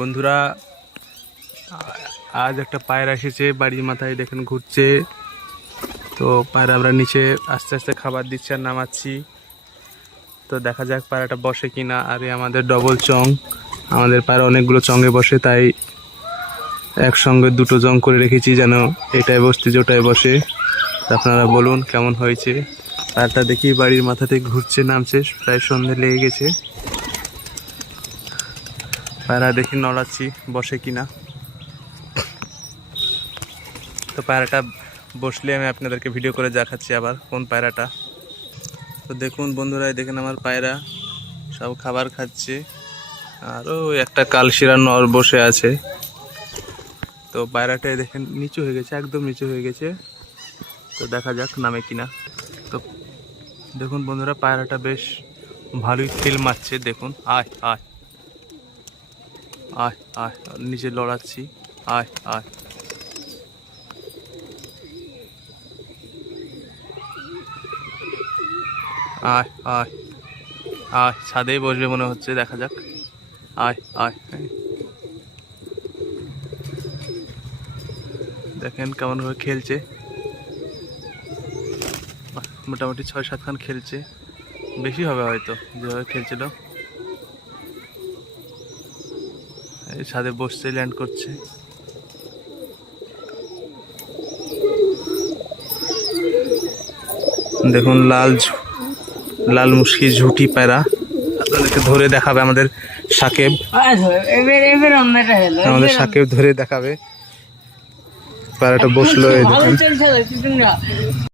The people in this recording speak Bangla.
বন্ধুরা, আজ একটা পায়রা এসেছে বাড়ির মাথায়, দেখেন ঘুরছে। তো পায়রা আমরা নিচে আস্তে আস্তে খাবার দিচ্ছি আর নামাচ্ছি। তো দেখা যাক পায়রাটা বসে কিনা। আর আমাদের ডবল চং, আমাদের পায়রা অনেকগুলো চঙে বসে, তাই একসঙ্গে দুটো জং করে রেখেছি যেন এটাই বসতে ওটাই বসে। আপনারা বলুন কেমন হয়েছে। পায়রাটা দেখি বাড়ির মাথাতে ঘুরছে নামছে, প্রায় সন্ধে লেগে গেছে। পায়রা দেখি নড়াচ্ছি বসে কিনা। তো পায়রাটা বসলে আমি আপনাদেরকে ভিডিও করে দেখাচ্ছি আবার কোন পায়রাটা। তো দেখুন বন্ধুরা, দেখেন আমার পায়রা সব খাবার খাচ্ছে। আরও একটা কালশিরা নর বসে আছে। তো পায়রাটাই দেখেন নিচু হয়ে গেছে, একদম নিচু হয়ে গেছে। তো দেখা যাক নামে কিনা। তো দেখুন বন্ধুরা, পায়রাটা বেশ ভালোই তেল মারছে। দেখুন আয় আয় আয় আয়, নিচে লড়াচ্ছি। আয় আয় আয় আয় আয়, ছাদেই বসবে মনে হচ্ছে, দেখা যাক। আয় আয়, দেখেন কেমনভাবে খেলছে। মোটামুটি ৬-৭ খান খেলছে, বেশি হবে হয়তো যেভাবে খেলছিল। এই ছাদে বসছে, ল্যান্ড করছে। দেখুন লাল মুশকি ঝুটি পায়রা, আপনাদেরকে ধরে দেখাবে আমাদের সাকেব। আমাদের সাকেব ধরে দেখাবে। পায়রাটা বসলো, এই দেখুন।